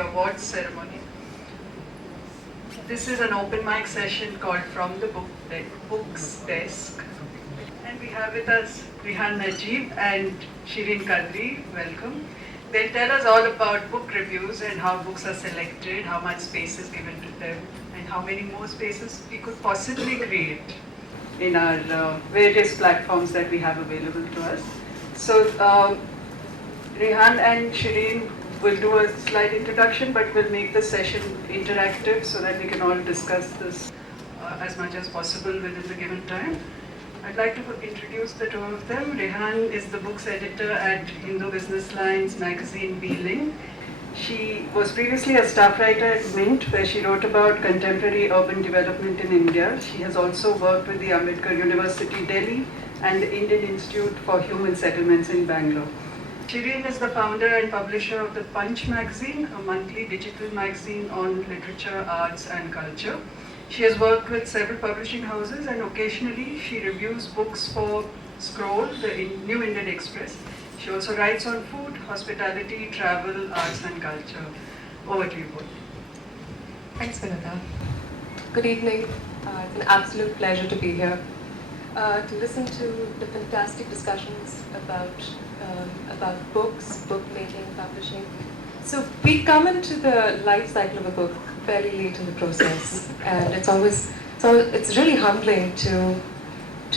the awards ceremony. This is an open mic session called From the Book's Desk. And we have with us Rihan Nijab and Shireen Quadri. Welcome. They'll tell us all about book reviews and how books are selected, how much space is given to them, and how many more spaces we could possibly create in our various platforms that we have available to us. So, Rihan and Shireen will do a slight introduction, but we'll make the session interactive so that we can all discuss this as much as possible within the given time. I'd like to introduce the two of them. Rihan is the books editor at Hindu Business Line's magazine Wheeling. She was previously a staff writer at Mint, where she wrote about contemporary urban development in India. She has also worked with the Ambedkar University, Delhi, and the Indian Institute for Human Settlements in Bangalore. Shireen is the founder and publisher of the Punch magazine, a monthly digital magazine on literature, arts, and culture. She has worked with several publishing houses, and occasionally she reviews books for Scroll, the New Indian Express. She also writes on food, hospitality, travel, arts, and culture. Over to you both. Thanks, Vinita. Good evening. It's an absolute pleasure to be here to listen to the fantastic discussions about books, bookmaking, publishing. So we come into the life cycle of a book fairly late in the process, and it's really humbling to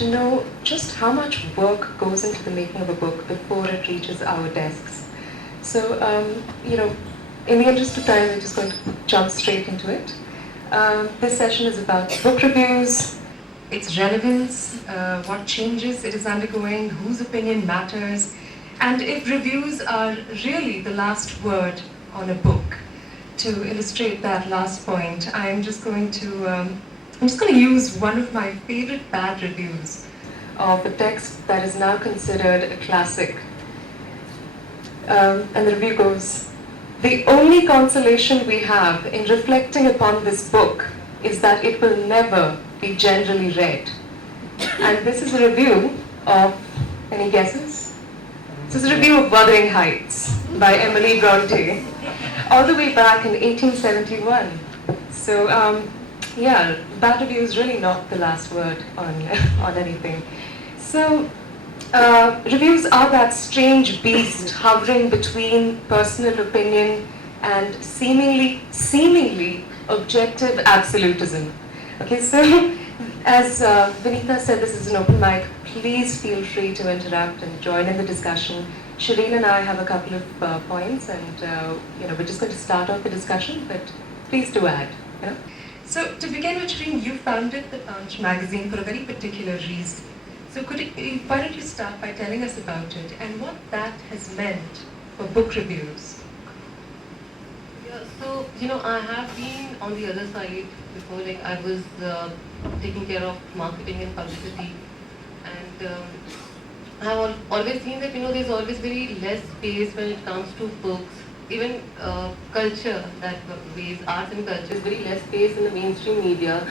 know just how much work goes into the making of a book before it reaches our desks. So, in the interest of time, we're just going to jump straight into it. This session is about book reviews, its relevance, what changes it is undergoing, whose opinion matters, and if reviews are really the last word on a book. To illustrate that last point, I'm just going to use one of my favorite bad reviews of a text that is now considered a classic. And the review goes, "The only consolation we have in reflecting upon this book is that it will never be generally read." And this is a review of, any guesses? This is a review of Wuthering Heights by Emily Bronte, all the way back in 1871. So, bad review is really not the last word on anything. So, reviews are that strange beast hovering between personal opinion and seemingly objective absolutism. Okay, so as Vinita said, this is an open mic. Please feel free to interrupt and join in the discussion. Shireen and I have a couple of points, and we're just going to start off the discussion, but please do add. So to begin with, Shireen, you founded the Punch magazine for a very particular reason. So why don't you start by telling us about it and what that has meant for book reviews? Yeah, so I have been on the other side before. Like I was taking care of marketing and publicity, and I have always seen that there's always very less space when it comes to books. Even culture, that ways, arts and culture, is very less space in the mainstream media.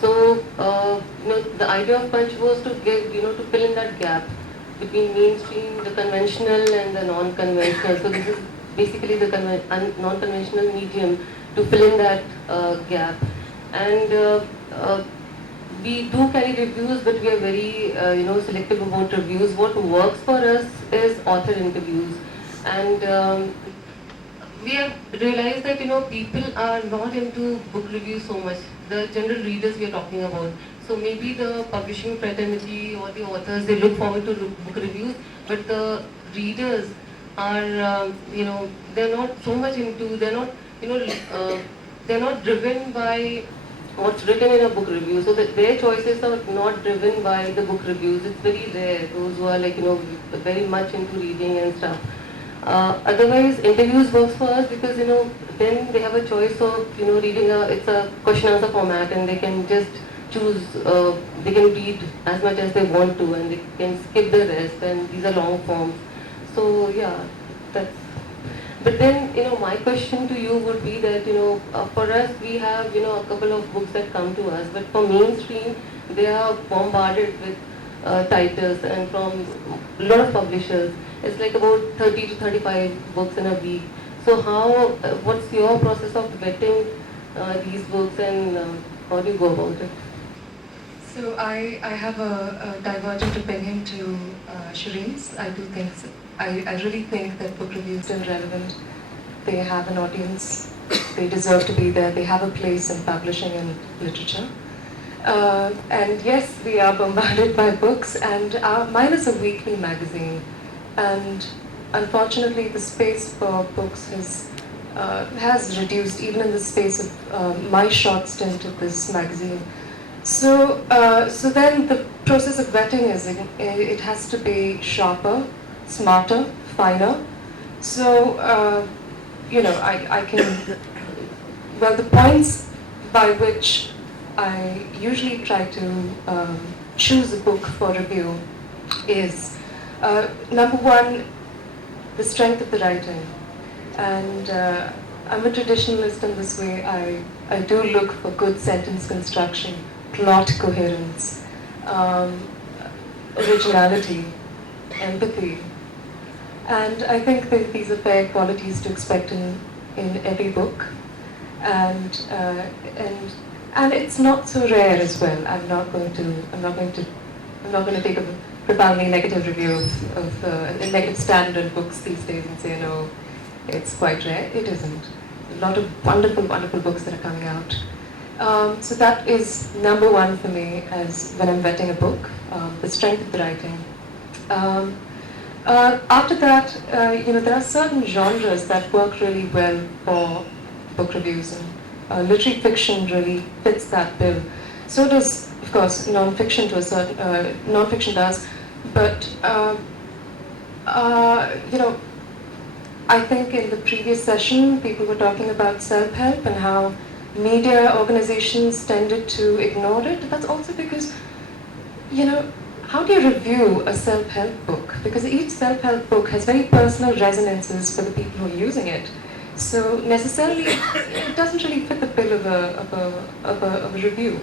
So, the idea of Punch was to give, to fill in that gap between mainstream, the conventional and the non-conventional. So this is basically the non-conventional medium to fill in that gap. And we do carry reviews, but we are very, selective about reviews. What works for us is author interviews. And we have realized that people are not into book reviews so much. The general readers we are talking about. So maybe the publishing fraternity or the authors, they look forward to book reviews, but the readers are they're not so much into, they're not driven by what's written in a book review. So their choices are not driven by the book reviews. It's very rare, those who are very much into reading and stuff. Otherwise, interviews works for us because then they have a choice of reading it's a question answer format, and they can just choose. They can read as much as they want to, and they can skip the rest. And these are long forms. So yeah, that's. But then my question to you would be that for us we have a couple of books that come to us, but for mainstream they are bombarded with titles and from a lot of publishers. It's like about 30 to 35 books in a week. So what's your process of vetting these books, and how do you go about it? So I have a divergent opinion to Shireen's. I do think so. I really think that book reviews are relevant. They have an audience. They deserve to be there. They have a place in publishing and literature. And yes, we are bombarded by books, and mine is a weekly magazine. And unfortunately, the space for books has reduced, even in the space of my short stint at this magazine. So then the process of vetting is it has to be sharper, smarter, finer. So I can, well, the points by which I usually try to choose a book for review is number one, the strength of the writing. And I'm a traditionalist in this way. I do look for good sentence construction, plot coherence, originality, empathy. And I think that these are fair qualities to expect in every book. And it's not so rare as well. I'm not going to take a profoundly negative review of a negative standard on books these days and say no, it's quite rare. It isn't. A lot of wonderful, wonderful books that are coming out. So that is number one for me as when I'm vetting a book, the strength of the writing. After that, there are certain genres that work really well for book reviews, and literary fiction really fits that bill. So does, of course, non-fiction to a certain, non-fiction does, but I think in the previous session, people were talking about self-help and how media organizations tended to ignore it. That's also because, how do you review a self-help book? Because each self-help book has very personal resonances for the people who are using it. So necessarily, it doesn't really fit the bill of a review.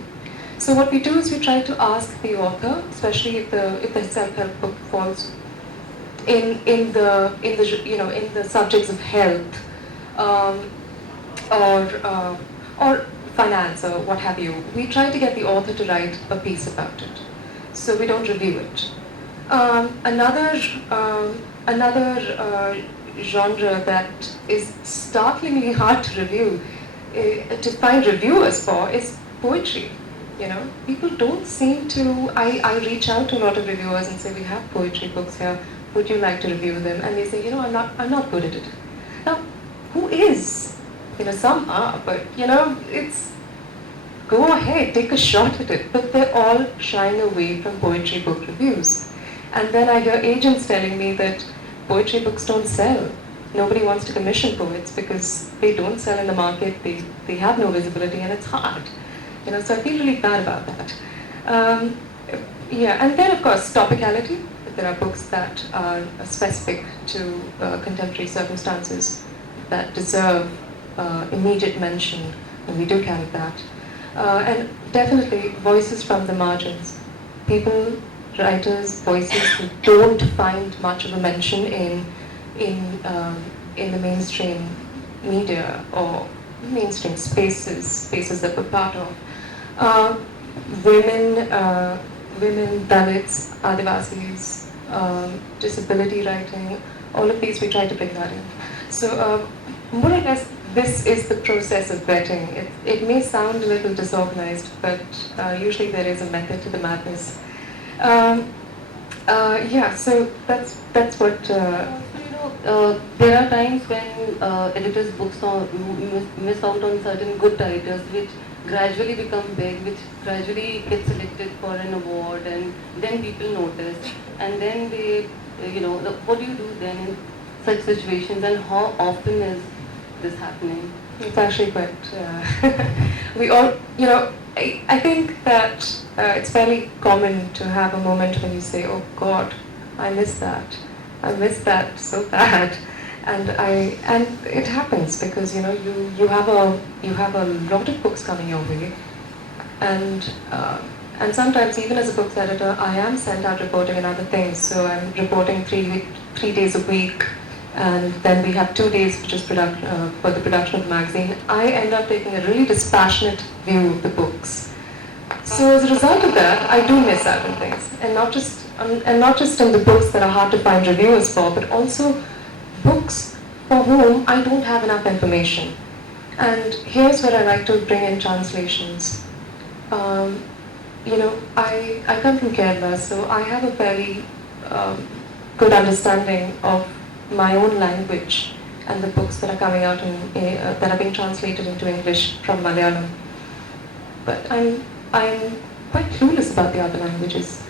So what we do is we try to ask the author, especially if the self-help book falls in the subjects of health, or finance or what have you. We try to get the author to write a piece about it, so we don't review it. Another genre that is startlingly hard to review, to find reviewers for, is poetry. People don't seem to. I reach out to a lot of reviewers and say, we have poetry books here. Would you like to review them? And they say, I'm not good at it. Now, who is? Some are, but it's, go ahead, take a shot at it. But they're all shying away from poetry book reviews. And then I hear agents telling me that poetry books don't sell. Nobody wants to commission poets because they don't sell in the market. They have no visibility, and it's hard. So I feel really bad about that. And then of course topicality. There are books that are specific to contemporary circumstances that deserve immediate mention, and we do carry that. And definitely voices from the margins. People, writers, voices who don't find much of a mention in the mainstream media or mainstream spaces that we're part of. Women, Dalits, Adivasis, disability writing, all of these we try to bring that in. So more or less this is the process of vetting. It may sound a little disorganized, but usually there is a method to the madness. So that's what. There are times when editors' books miss out on certain good titles, which gradually become big, which gradually get selected for an award, and then people notice, and then they, what do you do then in such situations, and how often is this happening? It's actually quite, we all, I think that it's fairly common to have a moment when you say, oh God, I missed that so bad. And it happens because you have a lot of books coming your way, and sometimes even as a books editor, I am sent out reporting and other things. So I'm reporting three days a week, and then we have 2 days for for the production of the magazine, I end up taking a really dispassionate view of the books. So as a result of that, I do miss out on things, and not just on the books that are hard to find reviewers for, but also books for whom I don't have enough information. And here's where I like to bring in translations. Um, I come from Kerala, so I have a fairly good understanding of my own language and the books that are coming out that are being translated into English from Malayalam. But I'm quite clueless about the other languages,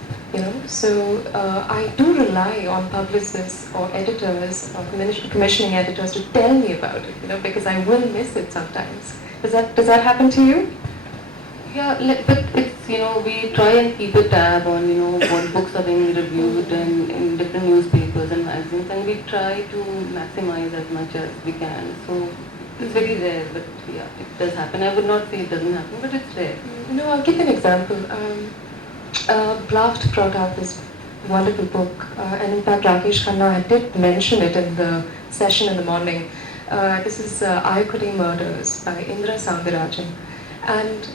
So I do rely on publicists or editors or commissioning editors to tell me about it, because I will miss it sometimes. Does that happen to you? Yeah, but it's, we try and keep a tab on, what books are being reviewed in different newspapers and magazines, and we try to maximize as much as we can. So it's very rare, but yeah, it does happen. I would not say it doesn't happen, but it's rare. No, I'll give an example. Blaft brought out this wonderful book, and in fact Rakesh Khanna did mention it in the session in the morning. This is Ayakudi Murders by Indra Soundarajan. And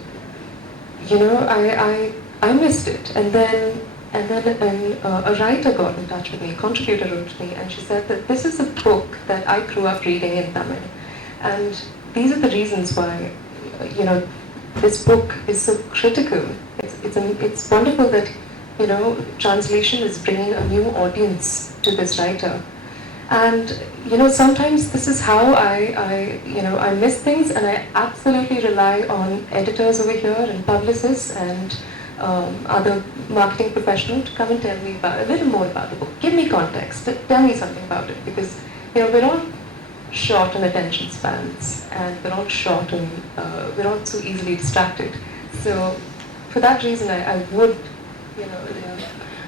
I missed it, and then a writer got in touch with me, a contributor wrote to me, and she said that this is a book that I grew up reading in Tamil, and these are the reasons why, this book is so critical. It's wonderful that, translation is bringing a new audience to this writer. And sometimes this is how I miss things, and I absolutely rely on editors over here and publicists and other marketing professionals to come and tell me a little more about the book. Give me context. Tell me something about it, because we're all short on attention spans, and we're all we're all so easily distracted. So for that reason, I would,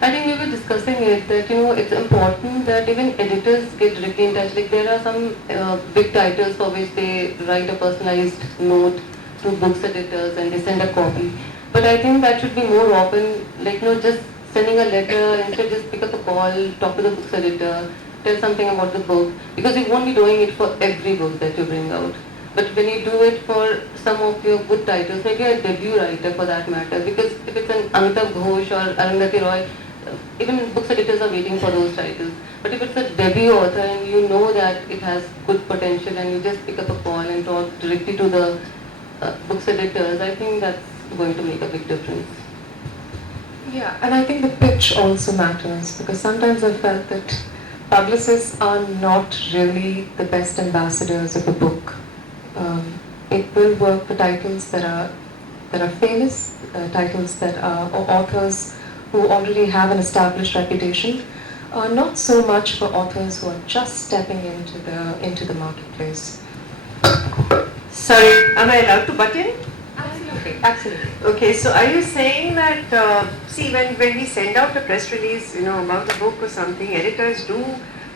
I think we were discussing it that it's important that even editors get directly in touch. Like there are some big titles for which they write a personalized note to books editors and they send a copy. But I think that should be more often, like just sending a letter, instead just pick up a call, talk to the books editor, tell something about the book, because you won't be doing it for every book that you bring out. But when you do it for some of your good titles, maybe a debut writer for that matter, because if it's an Amitabh Ghosh or Arundhati Roy, even books editors are waiting for those titles. But if it's a debut author and you know that it has good potential and you just pick up a call and talk directly to the books editors, I think that's going to make a big difference. Yeah, and I think the pitch also matters, because sometimes I felt that publicists are not really the best ambassadors of a book. It will work for titles that are famous, titles that are, or authors who already have an established reputation, not so much for authors who are just stepping into the marketplace. Sorry, am I allowed to butt in? Absolutely. Okay, so are you saying that, see, when we send out a press release, about a book or something, editors do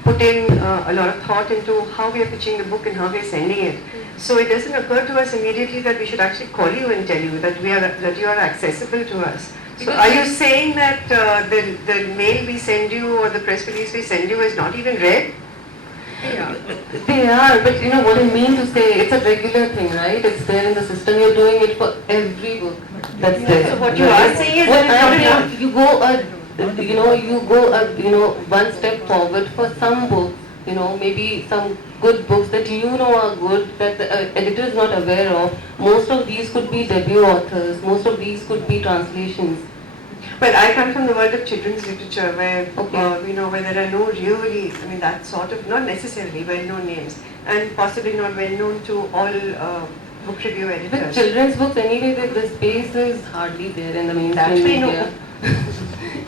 put in a lot of thought into how we are pitching the book and how we are sending it. So it doesn't occur to us immediately that we should actually call you and tell you that you are accessible to us. So are you saying that the mail we send you or the press release we send you is not even read? Yeah. They are, but what I mean to say, it's a regular thing, right? It's there in the system. You're doing it for every book that's there. So what you are saying is that you go one step forward for some books. Maybe some good books that are good, that the editor is not aware of. Most of these could be debut authors. Most of these could be translations. But I come from the world of children's literature where, where there are no really, that sort of, not necessarily well-known names, and possibly not well-known to all book review editors. With children's books, anyway, the space is hardly there in the mainstream media.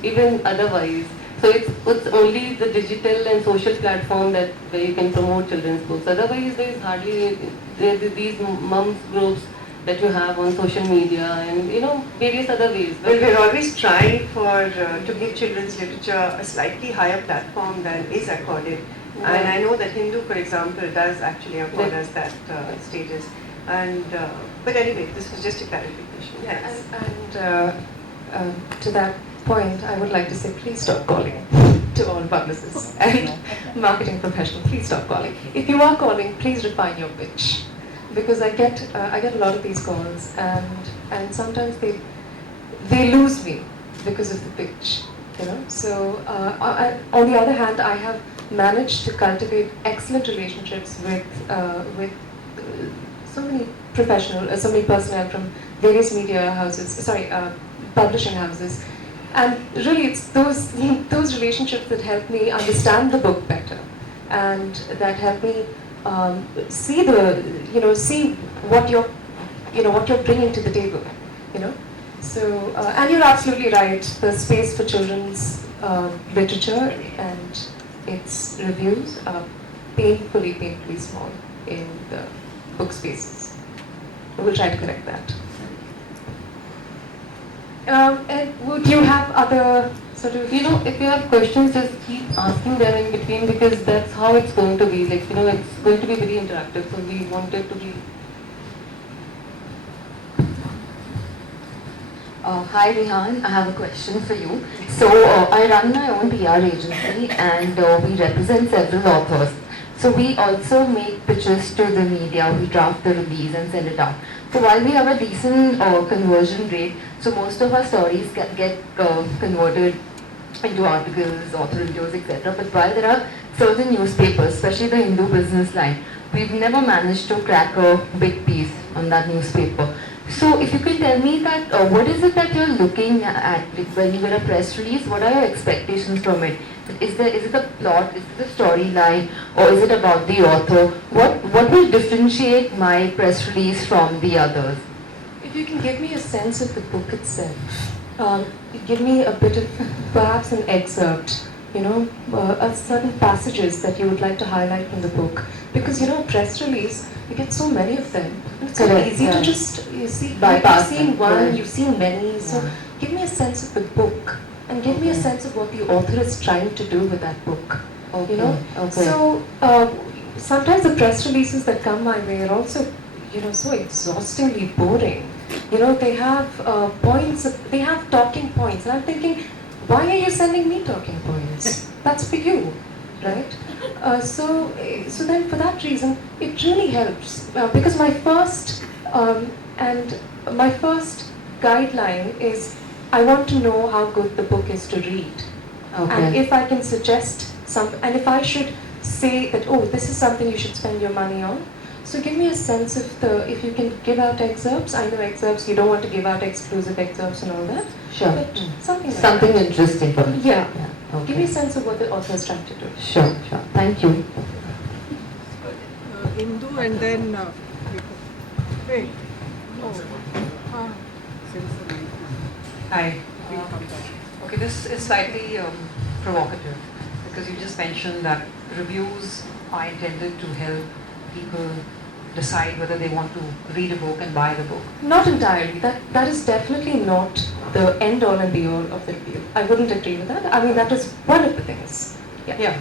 Even otherwise. So it's only the digital and social platform where you can promote children's books. Otherwise, there's hardly these mums groups that you have on social media and various other ways. Well, we're always trying to give children's literature a slightly higher platform than is accorded. Yeah. And I know that Hindu, for example, does actually accord us that status. And but anyway, this was just a clarification. Yes. And to that point, I would like to say, please stop calling to all publicists. And marketing professional, please stop calling. If you are calling, please refine your pitch, because I get a lot of these calls, and sometimes they lose me because of the pitch, you know. So on the other hand, I have managed to cultivate excellent relationships with so many so many personnel from various media houses, publishing houses. And really, it's those relationships that help me understand the book better, and that help me see what you're bringing to the table, you know. So, and you're absolutely right. The space for children's literature and its reviews are painfully small in the book spaces. We'll try to correct that. And would you have other sort of... You know, if you have questions, just keep asking them in between, because that's how it's going to be. Like, you know, it's going to be very interactive. So we wanted to be... Hi Rihan, I have a question for you. So I run my own PR agency, and we represent several authors. So we also make pitches to the media, we draft the release and send it out. So while we have a decent conversion rate, so most of our stories get converted into articles, author reviews, etc. But while there are certain newspapers, especially the Hindu business line, we've never managed to crack a big piece on that newspaper. So if you can tell me that, what is it that you're looking at when you get a press release? What are your expectations from it? Is it the plot, is it the storyline, or is it about the author? What will differentiate my press release from the others? If you can give me a sense of the book itself, give me a bit of, perhaps an excerpt, you know, certain passages that you would like to highlight from the book. Because, you know, a press release, you get so many of them. It's so easy to just, you see, bypass you've seen them. one, Correct. you've seen many, so give me a sense of the book, and give me a sense of what the author is trying to do with that book. Okay. You know? Okay. So, sometimes the press releases that come my way are also, you know, so exhaustingly boring. You know, they have they have talking points, and I'm thinking, why are you sending me talking points? That's for you, right? So then for that reason, it really helps, because my first guideline is, I want to know how good the book is to read. Okay. And if I can suggest and if I should say that, oh, this is something you should spend your money on. So give me a sense of if you can give out excerpts. I know excerpts, you don't want to give out exclusive excerpts and all that. Sure. But something like Something that. interesting for me. Yeah. Okay. Give me a sense of what the author is trying to do. Sure. Thank you. Hindu and then hey. Hi. Okay, this is slightly provocative, because you just mentioned that reviews are intended to help people decide whether they want to read a book and buy the book. Not entirely. That is definitely not the end all and be all of the review. I wouldn't agree with that. I mean, that is one of the things. Yeah.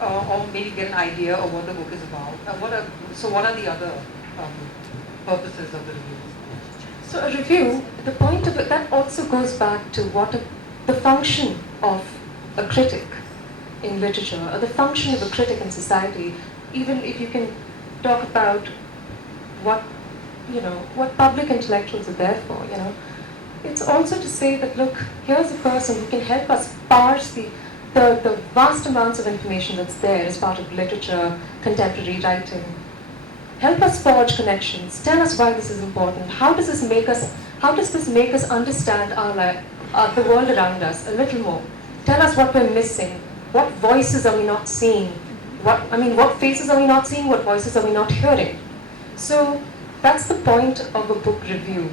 Or maybe get an idea of what the book is about. What are the other purposes of the reviews? So a review, the point of it, that also goes back to the function of a critic in literature, or the function of a critic in society. Even if you can talk about what public intellectuals are there for, you know, it's also to say that, look, here's a person who can help us parse the vast amounts of information that's there as part of literature, contemporary writing. Help us forge connections. Tell us why this is important. How does this make us understand the world around us a little more? Tell us what we're missing. What voices are we not seeing? What faces are we not seeing? What voices are we not hearing? So that's the point of a book review,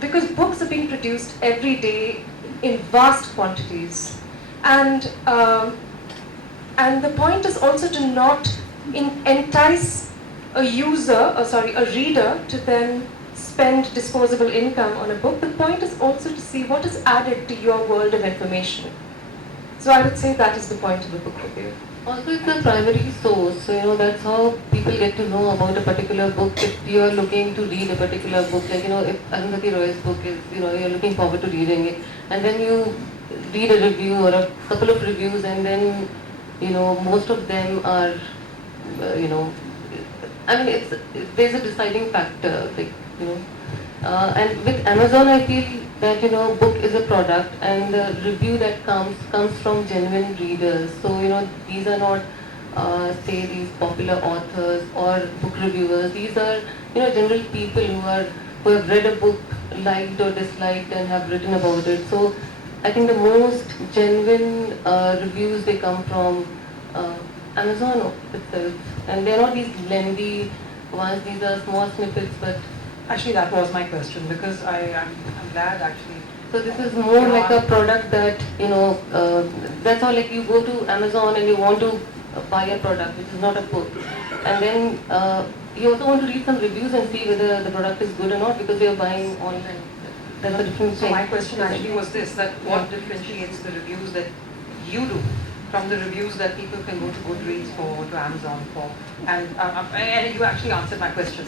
because books are being produced every day in vast quantities, and the point is also to not entice a reader to then spend disposable income on a book. The point is also to see what is added to your world of information. So I would say that is the point of a book review. Also, it's a primary source, so, you know, that's how people get to know about a particular book. If you are looking to read a particular book, like, you know, if Arundhati Roy's book is, you know, you're looking forward to reading it, and then you read a review or a couple of reviews, and then most of them are, I mean, there's a deciding factor, and with Amazon, I feel that book is a product, and the review that comes from genuine readers. So these are not say these popular authors or book reviewers. These are general people who have read a book, liked or disliked, and have written about it. So I think the most genuine reviews, they come from Amazon itself, and they're not these lengthy ones. These are small snippets, but Actually, that was my question, because I'm glad actually. so this is more like a product that that's how, like, you go to Amazon and you want to buy a product which is not a book, and then you also want to read some reviews and see whether the product is good or not, because you're buying online. That's a different So thing. my question actually was this, that what differentiates the reviews that you do from the reviews that people can go to Goodreads for, to Amazon for? And you actually answered my question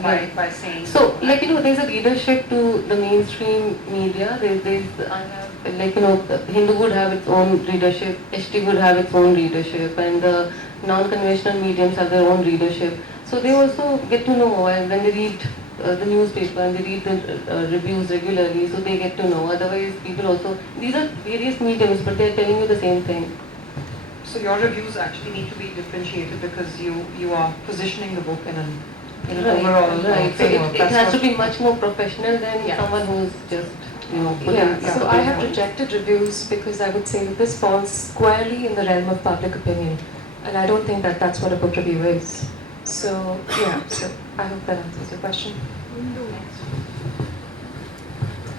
by saying... So, there's a leadership to the mainstream media. I have, Hindu would have its own readership, HT would have its own readership, and the non-conventional mediums have their own readership. So they also get to know, and when they read the newspaper and they read the reviews regularly, so they get to know. Otherwise, people also, these are various mediums, but they're telling you the same thing. So your reviews actually need to be differentiated, because you are positioning the book in an overall right. So framework. it has to be much more professional than someone who's just So I have rejected reviews because I would say that this falls squarely in the realm of public opinion, and I don't think that that's what a book review is. So so I hope that answers your question.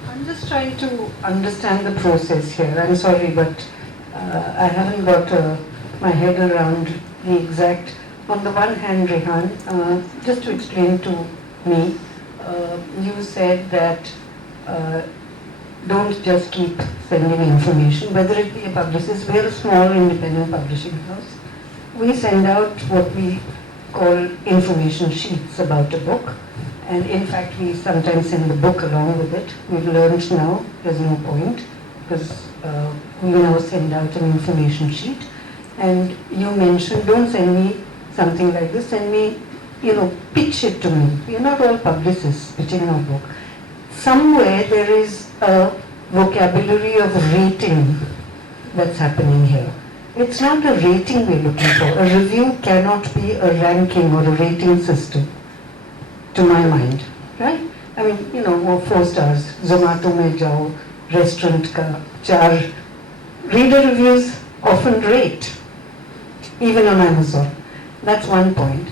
I'm just trying to understand the process here. I'm sorry, but I haven't got my head around the exact. On the one hand, Rihan, just to explain to me, you said that don't just keep sending information, whether it be a publicist. We're a small independent publishing house. We send out what we call information sheets about a book, and in fact we sometimes send the book along with it. We've learned now there's no point, because we now send out an information sheet. And you mentioned, don't send me something like this, send me, pitch it to me. We're not all publicists pitching our book. Somewhere there is a vocabulary of rating that's happening here. It's not a rating we're looking for. A review cannot be a ranking or a rating system, to my mind, right? I mean, 4 stars, Zomato mein jao, restaurant ka 4. Reader reviews often rate, even on Amazon. That's one point.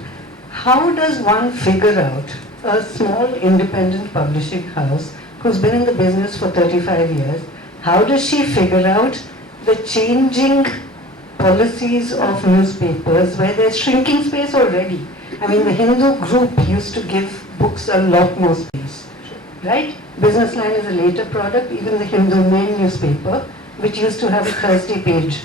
How does one figure out, a small independent publishing house who's been in the business for 35 years, how does she figure out the changing policies of newspapers where there's shrinking space already? I mean, the Hindu group used to give books a lot more space, right? Business Line is a later product. Even the Hindu main newspaper, which used to have a Thursday page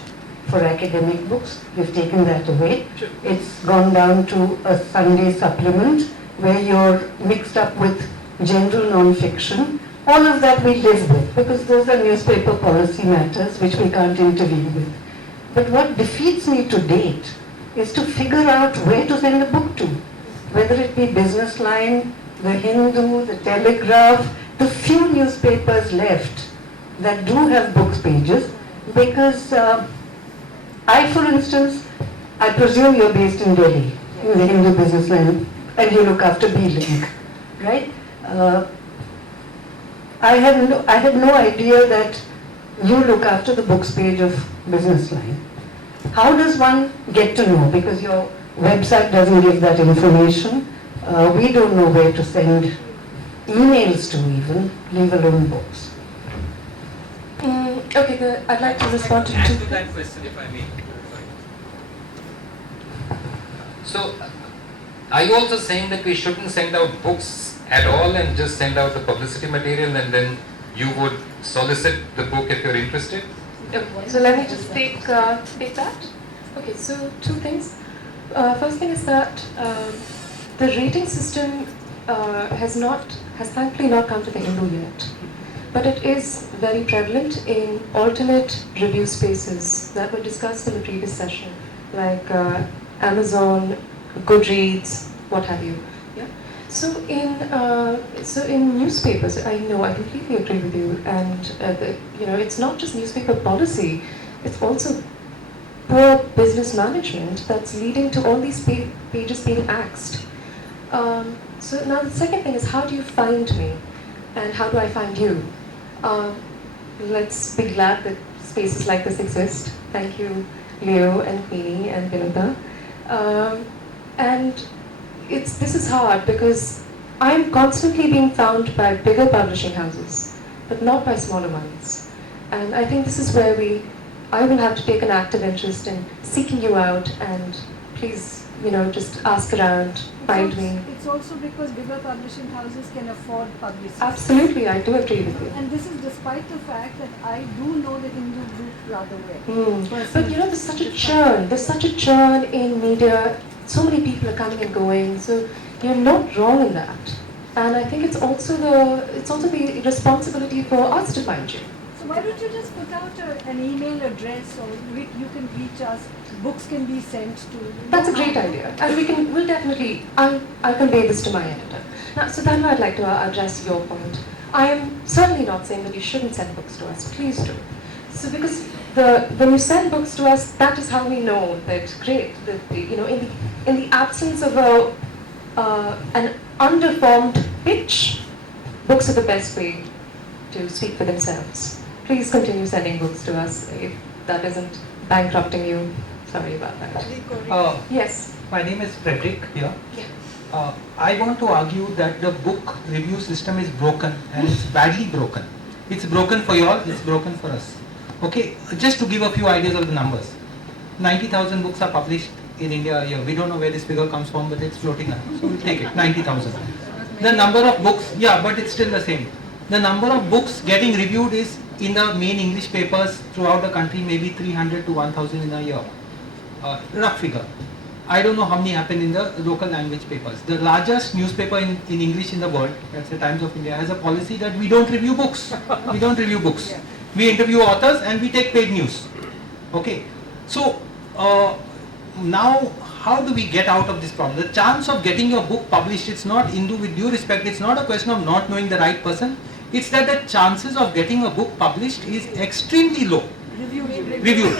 for academic books, we've taken that away. It's gone down to a Sunday supplement where you're mixed up with general non-fiction. All of that we live with, because those are newspaper policy matters which we can't intervene with. But what defeats me to date is to figure out where to send the book to. Whether it be Business Line, the Hindu, the Telegraph, the few newspapers left that do have books pages, because I, for instance, I presume you're based in Delhi, in the Hindu Business Line, and you look after B-Link, right? I had no idea that you look after the books page of Business Line. How does one get to know? Because your website doesn't give that information. We don't know where to send emails to even, leave alone books. Okay, I'd like to respond to that question, if I may. So, are you also saying that we shouldn't send out books at all and just send out the publicity material, and then you would solicit the book if you're interested? Okay, so let me just take that. Okay, so 2 things. First thing is that the rating system has thankfully not come to the Hindu yet. but it is very prevalent in alternate review spaces that were discussed in the previous session, like Amazon, Goodreads, what have you. Yeah. So in newspapers, I completely agree with you, and it's not just newspaper policy; it's also poor business management that's leading to all these pages being axed. So now the second thing is, how do you find me, and how do I find you? Let's be glad that spaces like this exist. Thank you, Leo and Queenie and Vinita. And this is hard because I'm constantly being found by bigger publishing houses, but not by smaller ones. And I think this is where I will have to take an active interest in seeking you out, and please, just ask around, find me. It's also because bigger publishing houses can afford publicity. Absolutely, I do agree with you. And this is despite the fact that I do know the Hindu group rather well. But there's such a churn. There's such a churn in media. So many people are coming and going. So you're not wrong in that. And I think it's also the responsibility for us to find you. So why don't you just put out an email address, or you can reach us. Books can be sent to. That's a great idea, and we'll definitely. I'll convey this to my editor. Now, so then I'd like to address your point. I am certainly not saying that you shouldn't send books to us. Please do. So because when you send books to us, that is how we know that great. That in the absence of an underformed pitch, books are the best way to speak for themselves. Please continue sending books to us if that isn't bankrupting you. Sorry about that. Yes. My name is Frederick here. Yeah. I want to argue that the book review system is broken, and it's badly broken. It's broken for you all, it's broken for us. Okay, just to give a few ideas of the numbers. 90,000 books are published in India a year. We don't know where this figure comes from, but it's floating around. So we'll take it, 90,000. The number of books, but it's still the same. The number of books getting reviewed is in the main English papers throughout the country, maybe 300 to 1,000 in a year. Rough figure. I don't know how many happen in the local language papers. The largest newspaper in English in the world, that's the Times of India, has a policy that we don't review books. We don't review books. We interview authors and we take paid news. Okay. So now how do we get out of this problem? The chance of getting your book published, it's not, Indu, with due respect, it's not a question of not knowing the right person. It's that the chances of getting a book published is extremely low. Reviewed,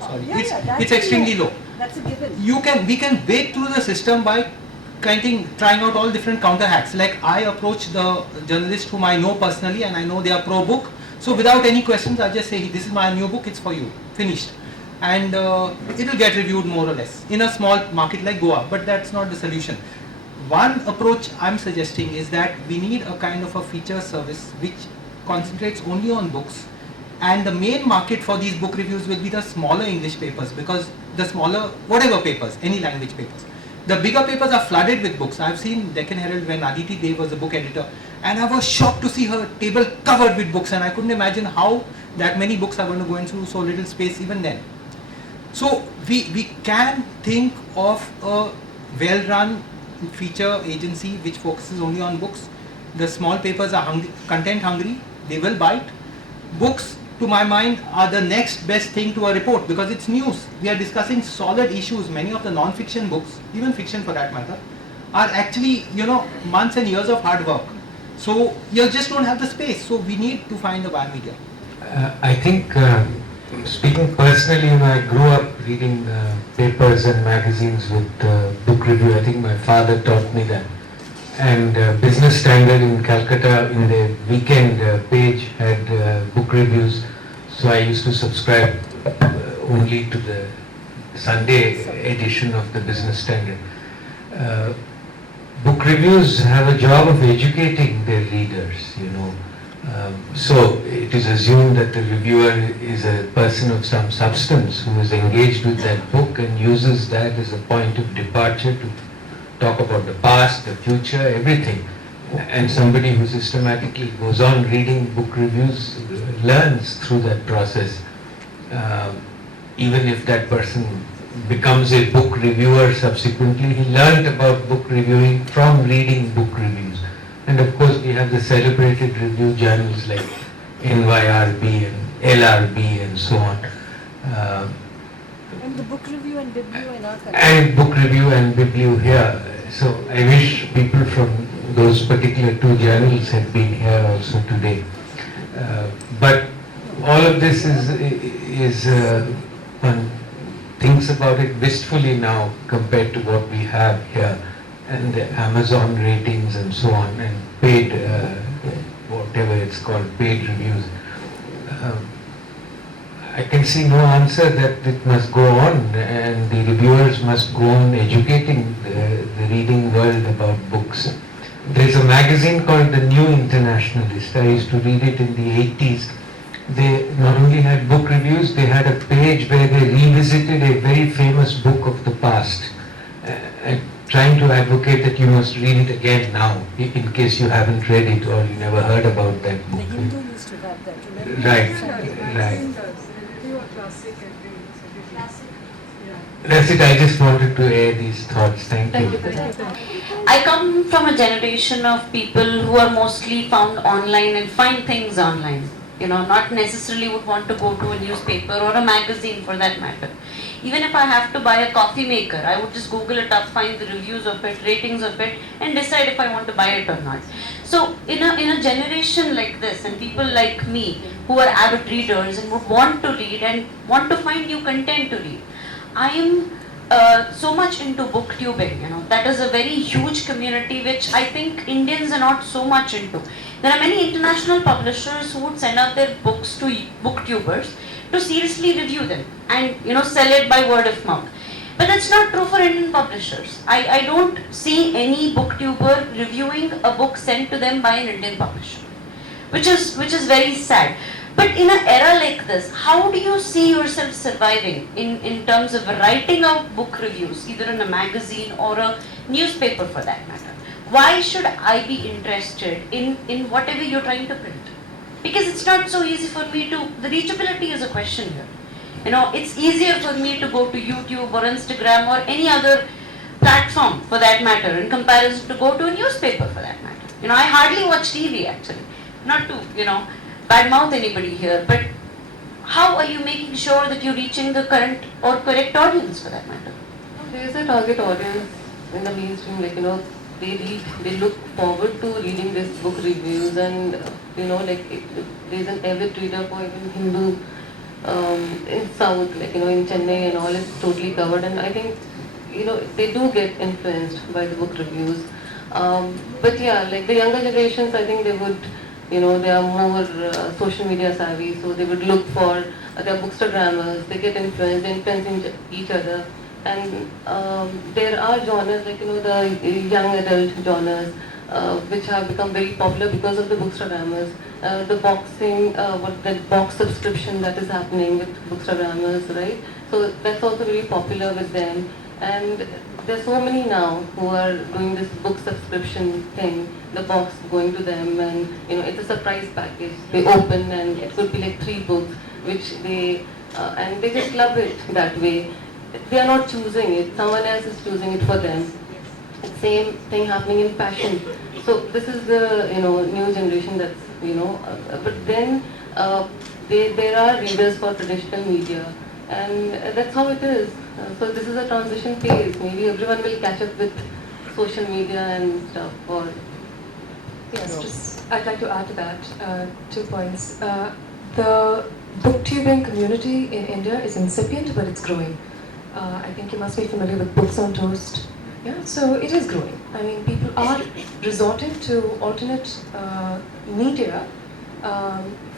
sorry. It's extremely low. That's a given. We can break through the system by trying out all different counter hacks. Like I approach the journalist whom I know personally and I know they are pro book. So without any questions, I just say, this is my new book, it's for you. Finished. And it will get reviewed more or less in a small market like Goa, but that's not the solution. One approach I'm suggesting is that we need a kind of a feature service which concentrates only on books, and the main market for these book reviews will be the smaller English papers, because the smaller, whatever papers, any language papers. The bigger papers are flooded with books. I've seen Deccan Herald when Aditi Dev was the book editor, and I was shocked to see her table covered with books, and I couldn't imagine how that many books are going to go into so little space even then. So we can think of a well-run feature agency which focuses only on books. The small papers are content hungry, they will bite. Books, to my mind, are the next best thing to a report because it's news. We are discussing solid issues. Many of the non-fiction books, even fiction for that matter, are actually, months and years of hard work. So you just don't have the space. So we need to find a wire media. I think, speaking personally, I grew up reading papers and magazines with book review. I think my father taught me that. And Business Standard in Calcutta, in the weekend page, had book reviews. So I used to subscribe only to the Sunday edition of the Business Standard. Book reviews have a job of educating their readers, So it is assumed that the reviewer is a person of some substance who is engaged with that book and uses that as a point of departure to talk about the past, the future, everything. And somebody who systematically goes on reading book reviews learns through that process. Even if that person becomes a book reviewer subsequently, he learned about book reviewing from reading book reviews. And of course we have the celebrated review journals like NYRB and LRB and so on. And the book review and biblio in our country. And book review and biblio here. So I wish people from those particular two journals had been here also today. But all of this is one thinks about it wistfully now compared to what we have here, and the Amazon ratings and so on, and paid, whatever it's called, paid reviews. I can see no answer that it must go on, and the reviewers must go on educating the reading world about books. There's a magazine called The New Internationalist. I used to read it in the 80s. They not only had book reviews, they had a page where they revisited a very famous book of the past, trying to advocate that you must read it again now, in case you haven't read it or you never heard about that book. The Hindu used to have that, remember? Right. That's it, I just wanted to air these thoughts. Thank you. I come from a generation of people who are mostly found online and find things online. You know, not necessarily would want to go to a newspaper or a magazine for that matter. Even if I have to buy a coffee maker, I would just Google it up, find the reviews of it, ratings of it, and decide if I want to buy it or not. So in a generation like this, and people like me who are avid readers and would want to read and want to find new content to read, I am so much into booktubing, you know. That is a very huge community which I think Indians are not so much into. There are many international publishers who would send out their books to booktubers to seriously review them and, you know, sell it by word of mouth. But that's not true for Indian publishers. I don't see any booktuber reviewing a book sent to them by an Indian publisher, which is very sad. But in an era like this, how do you see yourself surviving in terms of writing out book reviews, either in a magazine or a newspaper for that matter? Why should I be interested in whatever you're trying to print? Because it's not so easy for me to, the reachability is a question here. You know, it's easier for me to go to YouTube or Instagram or any other platform for that matter in comparison to go to a newspaper for that matter. You know, I hardly watch TV actually. Not to, you know, badmouth anybody here, but how are you making sure that you're reaching the current or correct audience for that matter? There is a target audience in the mainstream, like, you know, they look forward to reading this book reviews, and you know, like there's an avid reader for even Hindu in South, like, you know, in Chennai and all, it's totally covered, and I think, you know, they do get influenced by the book reviews. But yeah, like the younger generations, I think they would, you know, they are more social media savvy, so they would look for their bookstagrammers, they get influenced, they influence each other. And there are genres, like, you know, the young adult genres, which have become very popular because of the bookstagrammers. The boxing, the box subscription that is happening with bookstagrammers, right? So that's also very popular with them. And there's so many now who are doing this book subscription thing, the box going to them, and you know, it's a surprise package. They open and it could be like 3 books, which they, and they just love it that way. They are not choosing it, someone else is choosing it for them. It's same thing happening in fashion. So this is the, you know, new generation that's, you know, but then there are readers for traditional media, and that's how it is. So this is a transition phase. Maybe everyone will catch up with social media and stuff. Or yes, just I'd like to add to that 2 points. The booktubing community in India is incipient, but it's growing. I think you must be familiar with Books on Toast. Yeah, so it is growing. I mean, people are resorting to alternate media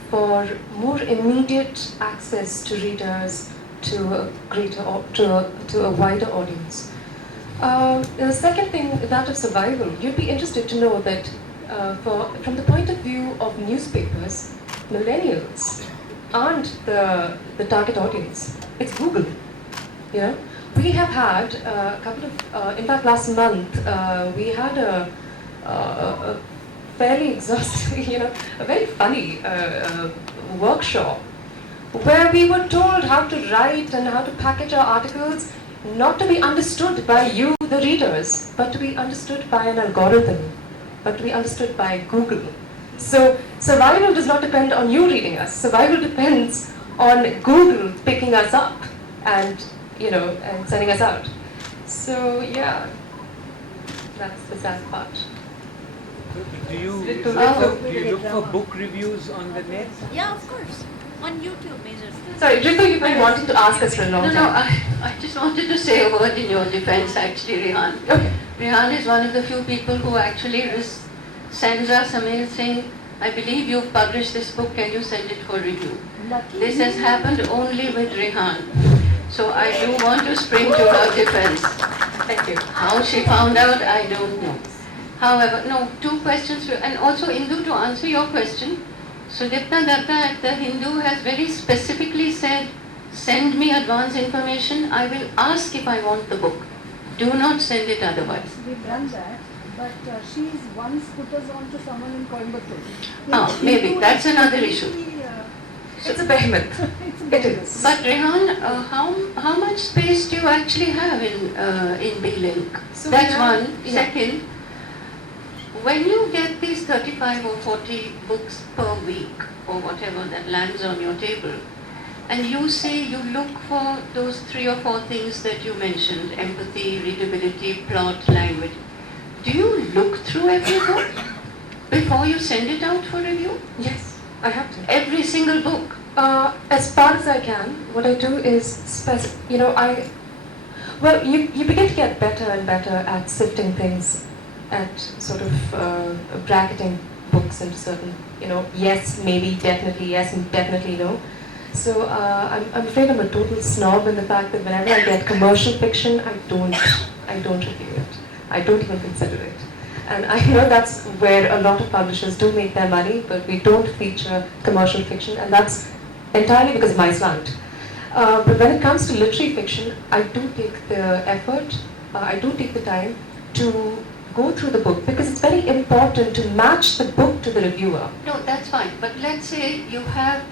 for more immediate access to readers, to a greater, to a wider audience. The second thing, that of survival, you'd be interested to know that from the point of view of newspapers, millennials aren't the target audience. It's Google. You know, we have had a couple of, in fact, last month we had a fairly exhausting, you know, a very funny workshop where we were told how to write and how to package our articles, not to be understood by you, the readers, but to be understood by an algorithm. but to be understood by Google. So survival does not depend on you reading us. Survival depends on Google picking us up and, and sending us out. So yeah, that's the sad part. Do you look for book reviews on the net? Yeah, of course. On YouTube, majorly. Sorry, Ritu, you've been wanting to ask us for a long time. No, I just wanted to say a word in your defense, actually, Rihan. Okay. Rihan is one of the few people who actually sends us a mail saying, I believe you've published this book, can you send it for review? This has happened only with Rihan. So I do want to spring to her defense. Thank you. How she found out, I don't know. However, no, two questions, and also Indu, to answer your question, Sudipta Datta at the Hindu has very specifically said, send me advance information, I will ask if I want the book. Do not send it otherwise. We've done that, but she's once put us on to someone in Coimbatore. Oh, maybe, that's another issue. It's a behemoth. It is. But Rihan, how much space do you actually have in B-Link? So that's have, one. Second, when you get these 35 or 40 books per week or whatever that lands on your table, and you say you look for those 3 or 4 things that you mentioned, empathy, readability, plot, language, do you look through every book before you send it out for review? Yes, I have to. Every single book? As far as I can, what I do is, you begin to get better and better at sifting things, at sort of bracketing books into certain, yes, maybe, definitely yes, and definitely no. So I'm afraid I'm a total snob in the fact that whenever I get commercial fiction, I don't review it. I don't even consider it. And I know that's where a lot of publishers do make their money, but we don't feature commercial fiction, and that's entirely because of my slant. But when it comes to literary fiction, I do take the effort, I do take the time to go through the book, because it's very important to match the book to the reviewer. No, that's fine. But let's say you have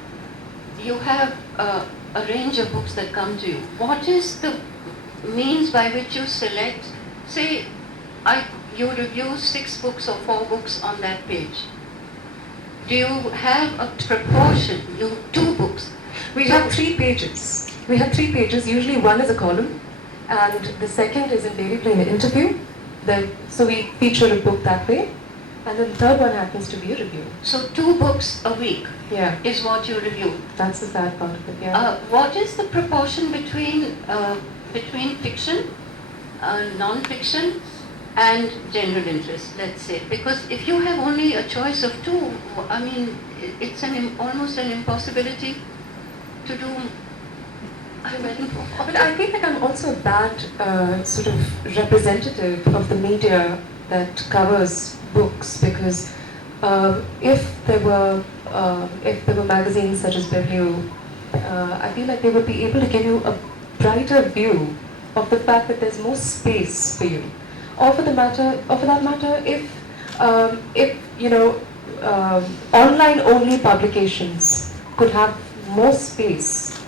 a range of books that come to you. What is the means by which you select? Say, you review 6 books or 4 books on that page. Do you have a proportion? 2 books. We have 3 pages. We have 3 pages. Usually one is a column, and the second is in Daily Plain interview. So we feature a book that way, and then the third one happens to be a review. So 2 books a week is what you review. That's the sad part of it, yeah. What is the proportion between fiction, non-fiction, and general interest, let's say? Because if you have only a choice of 2, I mean, it's almost an impossibility to do. But I feel like I'm also a bad sort of representative of the media that covers books, because if there were magazines such as Biblio, I feel like they would be able to give you a brighter view of the fact that there's more space for you. Or for that matter, if online only publications could have more space,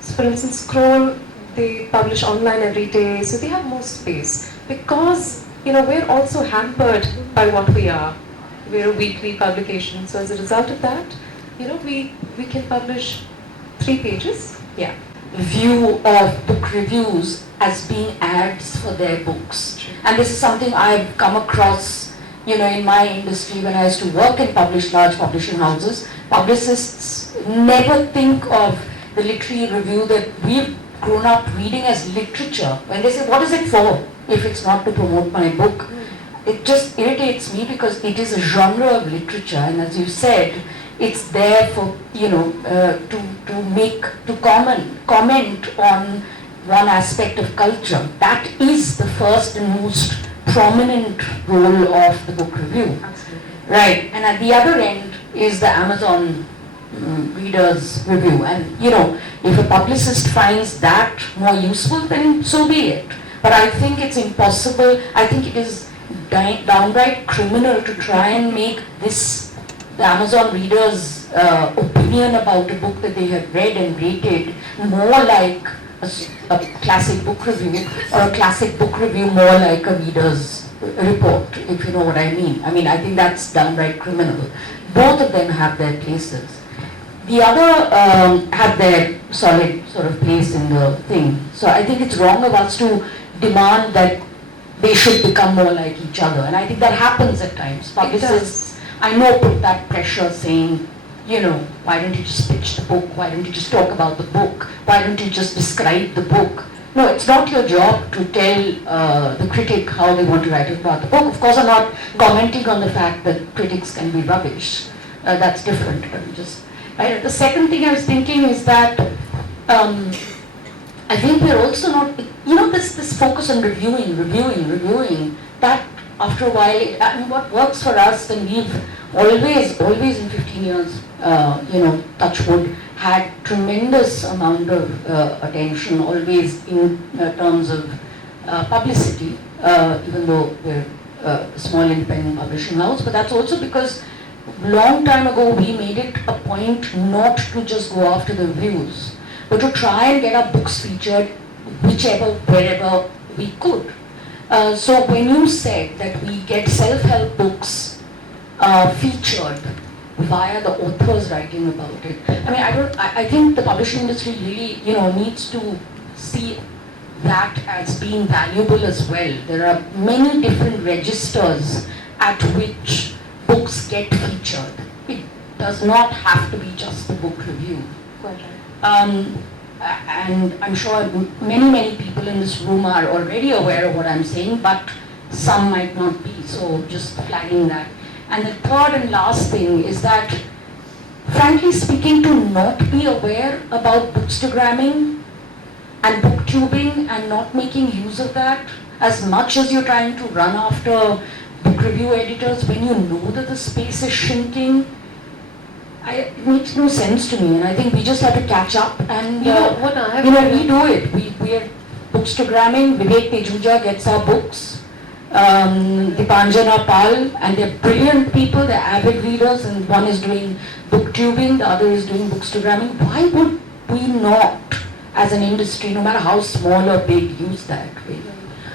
So for instance, Scroll, they publish online every day, so they have more space, because we're also hampered by what we are. We're a weekly publication, so as a result of that, we can publish 3 pages. Yeah. View of book reviews as being ads for their books. And this is something I've come across, in my industry when I used to work in large publishing houses. Publicists never think of the literary review that we've grown up reading as literature. When they say, what is it for if it's not to promote my book? It just irritates me, because it is a genre of literature, and as you said, it's there for, to comment on one aspect of culture. That is the first and most prominent role of the book review. Absolutely. Right, and at the other end is the Amazon reader's review. And, if a publicist finds that more useful, then so be it. But I think it's impossible, I think it is downright criminal to try and make the Amazon reader's opinion about a book that they have read and rated more like a classic book review, or a classic book review more like a reader's report, if you know what I mean. I mean, I think that's downright criminal. Both of them have their places. The other have their solid sort of place in the thing. So I think it's wrong of us to demand that they should become more like each other. And I think that happens at times. Publicists, I know, put that pressure saying, you know, why don't you just pitch the book? Why don't you just talk about the book? Why don't you just describe the book? No, it's not your job to tell the critic how they want to write about the book. Of course, I'm not commenting on the fact that critics can be rubbish. That's different. I'm just, right? The second thing I was thinking is that I think we're also not, you know, this focus on reviewing, that after a while, I mean, what works for us, and we've always in 15 years, you know, touch wood, had tremendous amount of attention, always in terms of publicity, even though we're a small independent publishing house, but that's also because long time ago we made it a point not to just go after the reviews, but to try and get our books featured wherever we could. So when you said that we get self-help books featured via the authors writing about it, I mean, I think the publishing industry really, you know, needs to see that as being valuable as well. There are many different registers at which books get featured. It does not have to be just the book review. Quite right. And I'm sure many people in this room are already aware of what I'm saying, but some might not be, so just flagging that. And the third and last thing is that, frankly speaking, to not be aware about bookstagramming and booktubing and not making use of that, as much as you're trying to run after book review editors when you know that the space is shrinking, it makes no sense to me, and I think we just have to catch up and You know what I have we do it. We are bookstagramming. Vivek Tejuja gets our books, Dipanjana Pal, and they're brilliant people. They're avid readers, and one is doing booktubing, the other is doing bookstagramming. Why would we not, as an industry, no matter how small or big, use that? Really?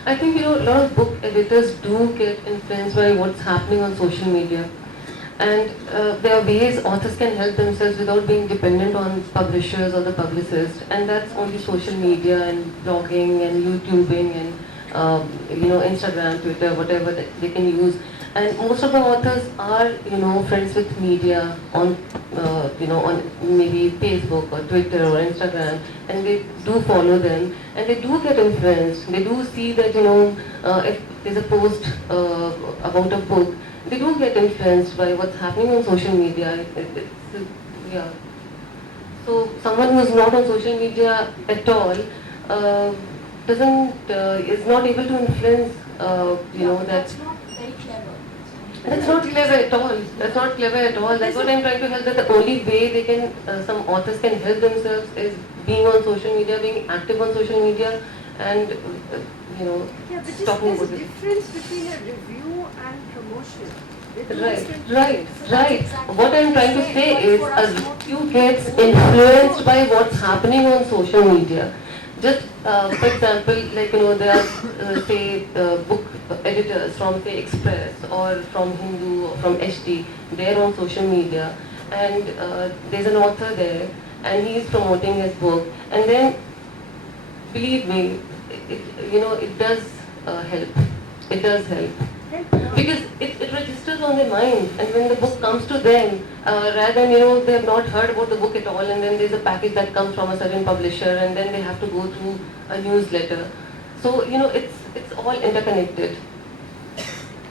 I think, you know, a lot of book editors do get influenced by what's happening on social media. And there are ways authors can help themselves without being dependent on publishers or the publicist. And that's only social media and blogging and YouTubing and you know, Instagram, Twitter, whatever they can use. And most of the authors are, you know, friends with media on, you know, on maybe Facebook or Twitter or Instagram, and they do follow them, and they do get influenced. They do see that, you know, if there's a post about a book, they do get influenced by what's happening on social media. Yeah. So someone who's not on social media at all is not able to influence, you know, that. That's not clever at all. That's not clever at all. That's what I'm trying to help. That the only way they can, some authors can help themselves is being on social media, being active on social media, and you know, talking about it. There's a difference between a review and promotion. Right. What I'm trying to say is a review gets influenced by what's happening on social media. Just for example, like, you know, there are say book editors from say Express or from Hindu or from HD. They're on social media, and there's an author there, and he's promoting his book. And then, believe me, you know, it does help. It does help. Because it registers on their mind, and when the book comes to them, rather than, you know, they have not heard about the book at all, and then there's a package that comes from a certain publisher, and then they have to go through a newsletter. So, you know, it's all interconnected.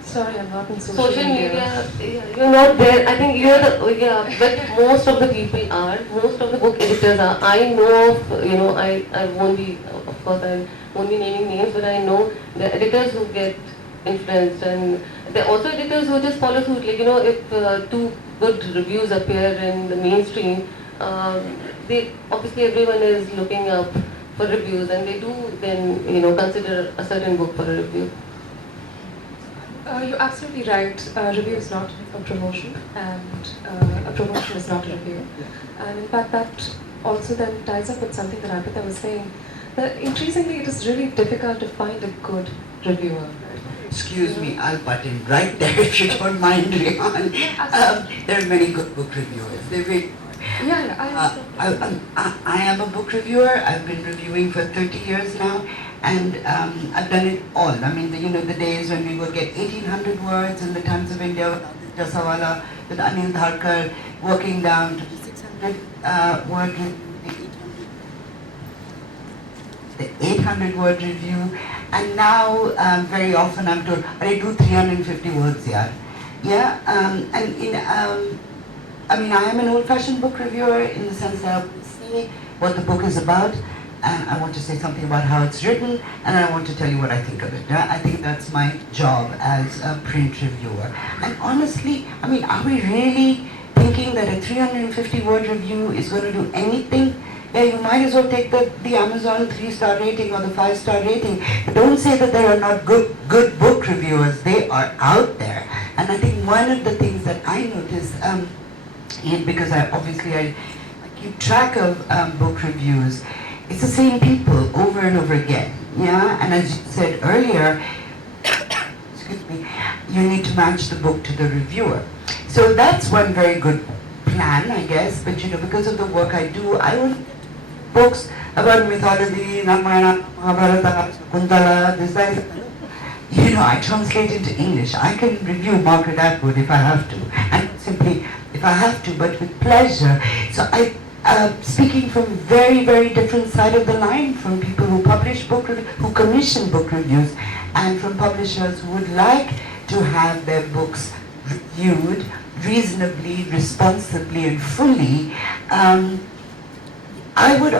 Sorry, I'm not in social media. You're not there. I think you're but most of the people are. Most of the book editors are. I know of, you know, I won't be, of course, I won't be naming names, but I know the editors who get influenced, and there are also editors who just follow suit. Like, you know, if two good reviews appear in the mainstream, they obviously everyone is looking up for reviews, and they do then, you know, consider a certain book for a review. You're absolutely right. A review is not a promotion, and a promotion is not a review. And in fact, that also then ties up with something that Arpita was saying. That increasingly, it is really difficult to find a good reviewer. Excuse me, I'll butt in right there if you don't mind, Rihan. There are many good book reviewers. They're very, I am a book reviewer. I've been reviewing for 30 years now, and I've done it all. I mean, the days when we would get 1,800 words in the Times of India with Jasawala, with Anil Dharkar, working down to 600 word review, the 800 word review, and now very often I'm told, I do 350 words, yeah. I mean, I am an old-fashioned book reviewer in the sense that I want to say what the book is about, and I want to say something about how it's written, and I want to tell you what I think of it. I think that's my job as a print reviewer. And honestly, I mean, are we really thinking that a 350-word review is going to do anything? Yeah, you might as well take the Amazon 3-star rating or the 5-star rating. Don't say that there are not good book reviewers. They are out there. And I think one of the things that I noticed, because I keep track of book reviews, it's the same people over and over again. Yeah, and as you said earlier, excuse me, you need to match the book to the reviewer. So that's one very good plan, I guess. But because of the work I do, I will books about mythology, Ramayana, Mahabharata, Kundala, this, that. I translate into English. I can review Margaret Atwood if I have to, and simply if I have to, but with pleasure. So I, speaking from very, very different side of the line, from people who publish who commission book reviews, and from publishers who would like to have their books reviewed reasonably, responsibly, and fully. I would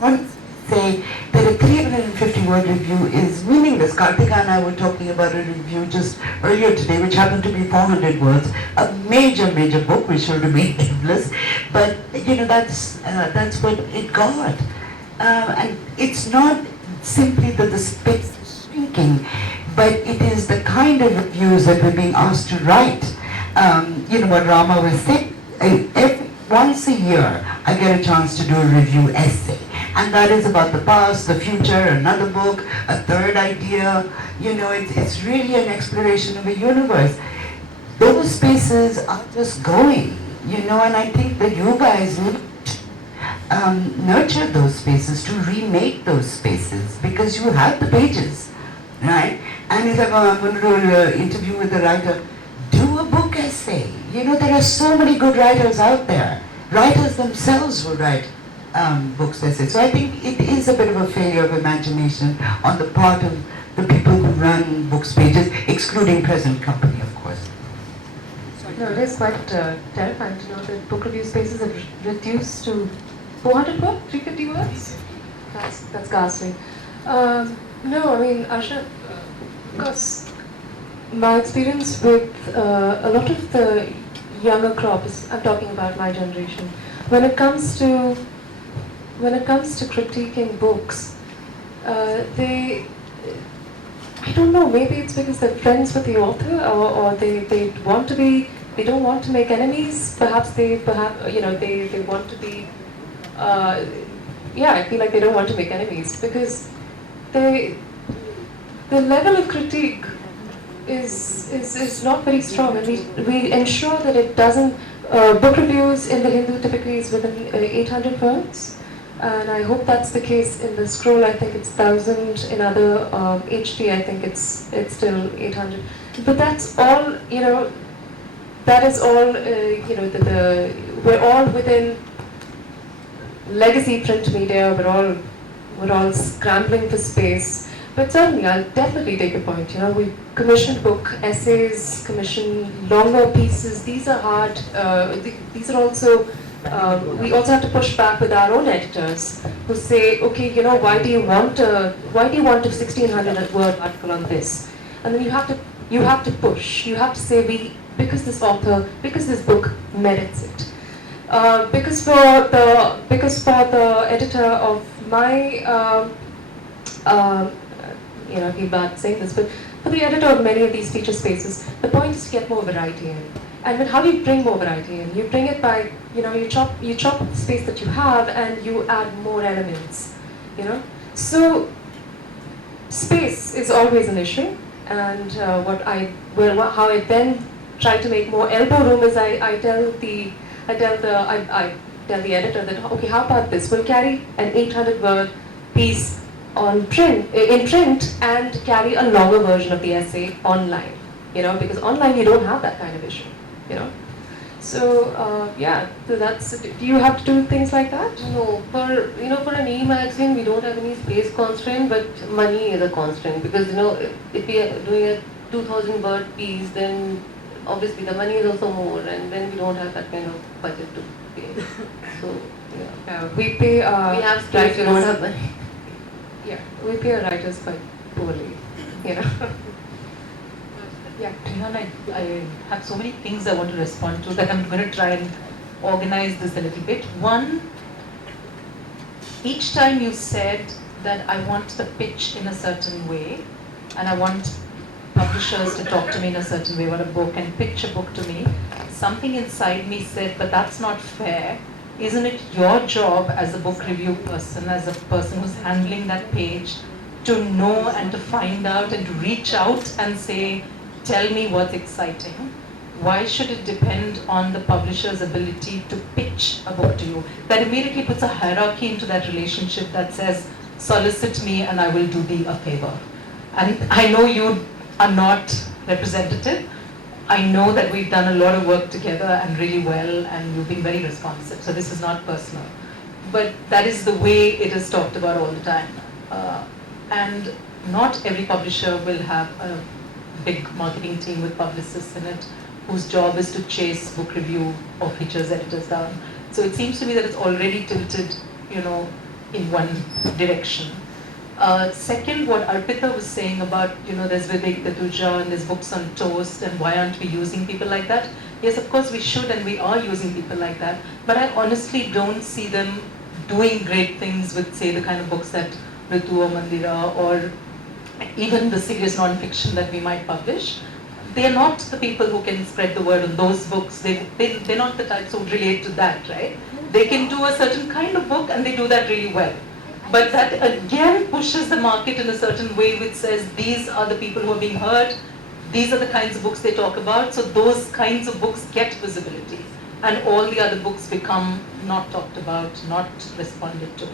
want to say that a 350-word review is meaningless. Kartika and I were talking about a review just earlier today, which happened to be 400 words, a major book which will remain nameless, but that's what it got. And it's not simply that the space is shrinking, but it is the kind of reviews that we're being asked to write. What Rama was saying, once a year I get a chance to do a review essay, and that is about the past, the future, another book, a third idea. It's really an exploration of a universe. Those spaces are just going, and I think that you guys need to nurture those spaces, to remake those spaces, because you have the pages, right? And it's like, I'm going to do an interview with a writer. Do a book essay. There are so many good writers out there. Writers themselves will write books essays. So I think it is a bit of a failure of imagination on the part of the people who run books pages, excluding present company, of course. No, it is quite terrifying to know that book review spaces have reduced to 400 words, 350 words? That's ghastly. No, I mean, Asha, of course, my experience with a lot of the younger crops, I'm talking about my generation, when it comes to critiquing books, I don't know, maybe it's because they're friends with the author, or they don't want to make enemies. Perhaps they want to be. I feel like they don't want to make enemies because the level of critique is not very strong, and we ensure that it doesn't. Book reviews in the Hindu typically is within 800 words, and I hope that's the case in the Scroll. I think it's 1,000. In other HT, I think it's still 800. But that's all. That is all. We're all within legacy print media. We're all scrambling for space. But certainly, I'll definitely take a point. We commission book essays, commission longer pieces. These are hard. These are also. We also have to push back with our own editors who say, okay, why do you want a 1,600 word article on this? And then you have to push. You have to say because this book merits it. Because for the editor of my I feel bad saying this, but for the editor of many of these feature spaces, the point is to get more variety in. And then how do you bring more variety in? You bring it by, you chop the space that you have and you add more elements, So space is always an issue. And how I then try to make more elbow room is I tell the editor that, okay, how about this? We'll carry an 800-word piece in print and carry a longer version of the essay online, because online you don't have that kind of issue, So do you have to do things like that? No, for an e-magazine we don't have any space constraint, but money is a constraint because if we are doing a 2,000 word piece, then obviously the money is also more, and then we don't have that kind of budget to pay. So We pay we have space, we don't have money. Yeah, we pay our writers quite poorly, Yeah. Rihan, I have so many things I want to respond to that I'm going to try and organize this a little bit. One, each time you said that I want the pitch in a certain way, and I want publishers to talk to me in a certain way about a book and pitch a book to me, something inside me said, but that's not fair. Isn't it your job as a book review person, as a person who's handling that page, to know and to find out and to reach out and say, tell me what's exciting? Why should it depend on the publisher's ability to pitch a book to you? That immediately puts a hierarchy into that relationship that says, solicit me and I will do thee a favor. And I know you are not representative. I know that we've done a lot of work together and really well, and you've been very responsive, so this is not personal. But that is the way it is talked about all the time. And not every publisher will have a big marketing team with publicists in it, whose job is to chase book review or features editors down. So it seems to me that it's already tilted, in one direction. Second, what Arpita was saying about, there's Vivek Tetuja and there's books on toast, and why aren't we using people like that? Yes, of course we should, and we are using people like that, but I honestly don't see them doing great things with, say, the kind of books that Ritu or Mandira or even the serious non-fiction that we might publish. They're not the people who can spread the word on those books. They're not the types who would relate to that, right? They can do a certain kind of book and they do that really well. But that again pushes the market in a certain way which says these are the people who are being heard, these are the kinds of books they talk about, so those kinds of books get visibility. And all the other books become not talked about, not responded to.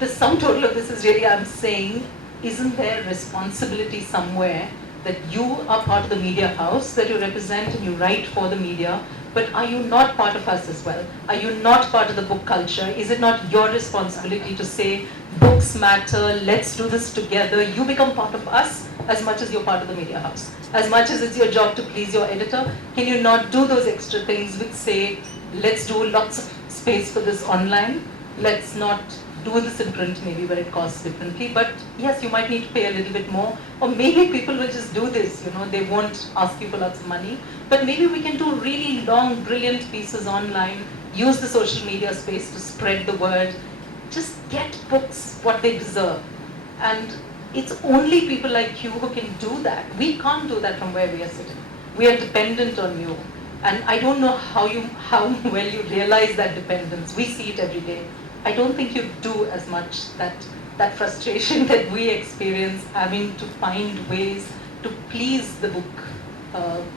The sum total of this is really, I'm saying, isn't there responsibility somewhere that you are part of the media house, that you represent and you write for the media, but are you not part of us as well? Are you not part of the book culture? Is it not your responsibility to say, books matter, let's do this together, you become part of us as much as you're part of the media house? As much as it's your job to please your editor, can you not do those extra things which say, let's do lots of space for this online, let's not do this in print maybe where it costs differently, but yes, you might need to pay a little bit more, or maybe people will just do this, they won't ask you for lots of money, but maybe we can do really long, brilliant pieces online, use the social media space to spread the word, just get books what they deserve. And it's only people like you who can do that. We can't do that from where we are sitting. We are dependent on you. And I don't know how well you realize that dependence. We see it every day. I don't think you do as much that frustration that we experience, having to find ways to please the book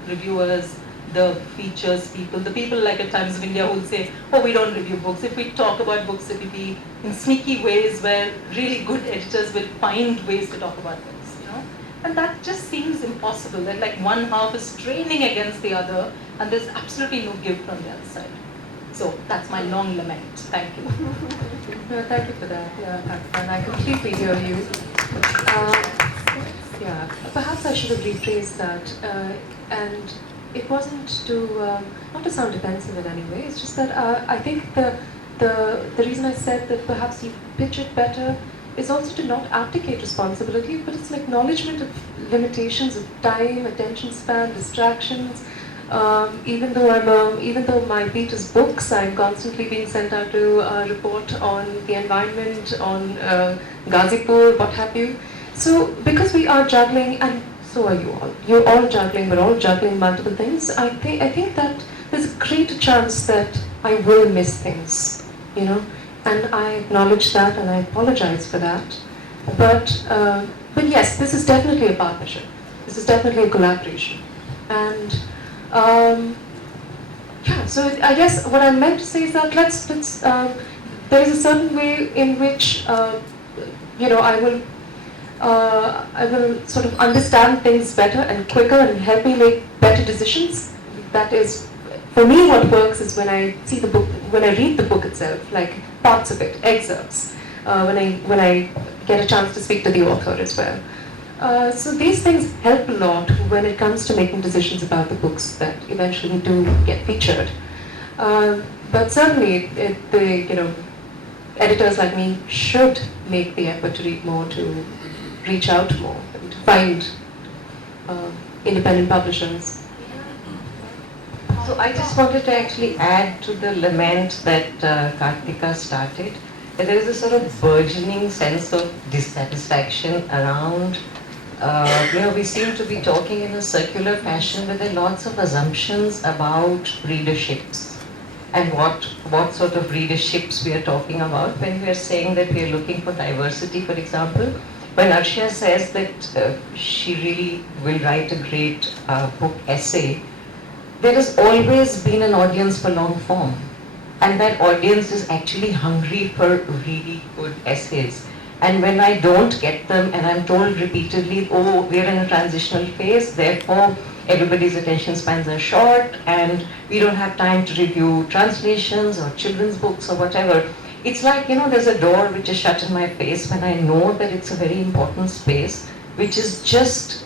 reviewers, the features people, the people like at Times of India who will say, oh, we don't review books. If we talk about books, it will be in sneaky ways where really good editors will find ways to talk about books, And that just seems impossible, that like one half is straining against the other and there's absolutely no give from the other side. So that's my long lament. Thank you. No, thank you for that. Yeah, and I completely hear you. Perhaps I should have rephrased that. And it wasn't not to sound defensive in any way. It's just that I think the reason I said that perhaps you pitch it better is also to not abdicate responsibility, but it's an acknowledgement of limitations of time, attention span, distractions. Even though my beat is books, I'm constantly being sent out to report on the environment, on Ghazipur, what have you. So because we are juggling, and so are you all. You're all juggling. We're all juggling multiple things. I think that there's a greater chance that I will miss things, and I acknowledge that and I apologize for that. But but yes, this is definitely a partnership. This is definitely a collaboration. And yeah, so I guess what I meant to say is that there is a certain way in which I will sort of understand things better and quicker and help me make better decisions. That is, for me, what works is when I see the book, when I read the book itself, like parts of it, excerpts, when I get a chance to speak to the author as well. So these things help a lot when it comes to making decisions about the books that eventually do get featured. But certainly, editors like me should make the effort to read more, to reach out more, and to find independent publishers. So I just wanted to actually add to the lament that Kartika started. That there is a sort of burgeoning sense of dissatisfaction around, we seem to be talking in a circular fashion, but there are lots of assumptions about readerships and what sort of readerships we are talking about when we are saying that we are looking for diversity, for example. When Arshia says that she really will write a great book essay, there has always been an audience for long form. And that audience is actually hungry for really good essays. And when I don't get them and I'm told repeatedly, oh, we're in a transitional phase, therefore everybody's attention spans are short and we don't have time to review translations or children's books or whatever. It's like, there's a door which is shut in my face when I know that it's a very important space, which is just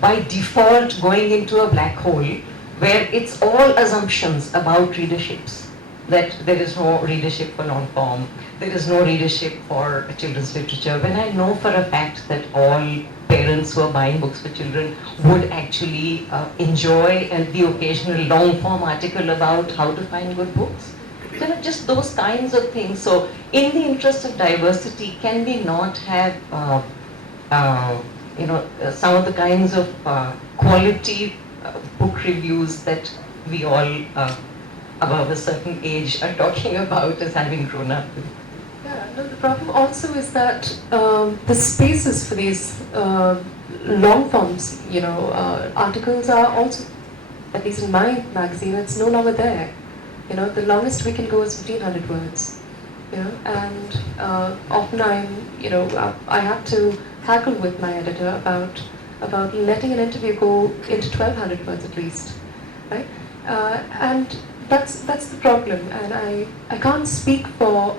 by default going into a black hole where it's all assumptions about readerships. That there is no readership for long form, there is no readership for children's literature, when I know for a fact that all parents who are buying books for children would actually enjoy the occasional long form article about how to find good books. Just those kinds of things. So in the interest of diversity, can we not have some of the kinds of quality book reviews that we all above a certain age are talking about as having grown up with? Yeah, no, the problem also is that the spaces for these long forms, articles are also, at least in my magazine, it's no longer there. The longest we can go is 1,500 words. And often I have to haggle with my editor about letting an interview go into 1,200 words at least, right? And that's the problem, and I can't speak for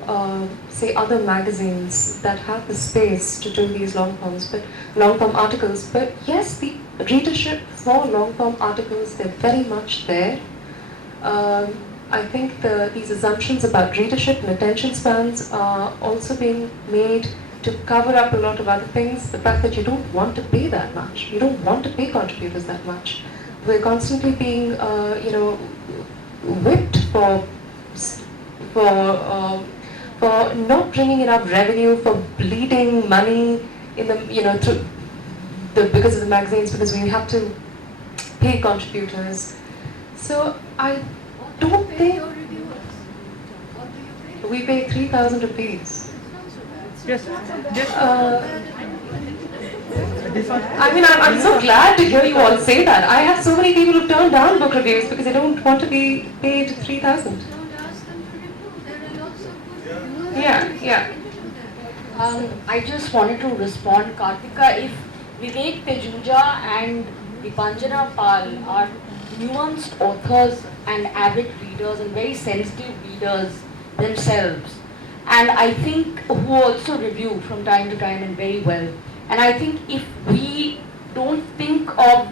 say other magazines that have the space to do these long form articles. But yes, the readership for long form articles, they're very much there. I think these assumptions about readership and attention spans are also being made to cover up a lot of other things. The fact that you don't want to pay that much, you don't want to pay contributors that much. We're constantly being, whipped for not bringing enough revenue, for bleeding money in the because of the magazines, because we have to pay contributors. So I don't think we pay 3,000 rupees. Yes. I mean, I'm so glad to hear you all say that. I have so many people who turn down book reviews because they don't want to be paid 3,000. Yeah. I just wanted to respond, Kartika. If Vivek Tejuja and Dipanjana Pal are nuanced authors and avid readers and very sensitive readers themselves, and I think who also review from time to time and very well. And I think if we don't think of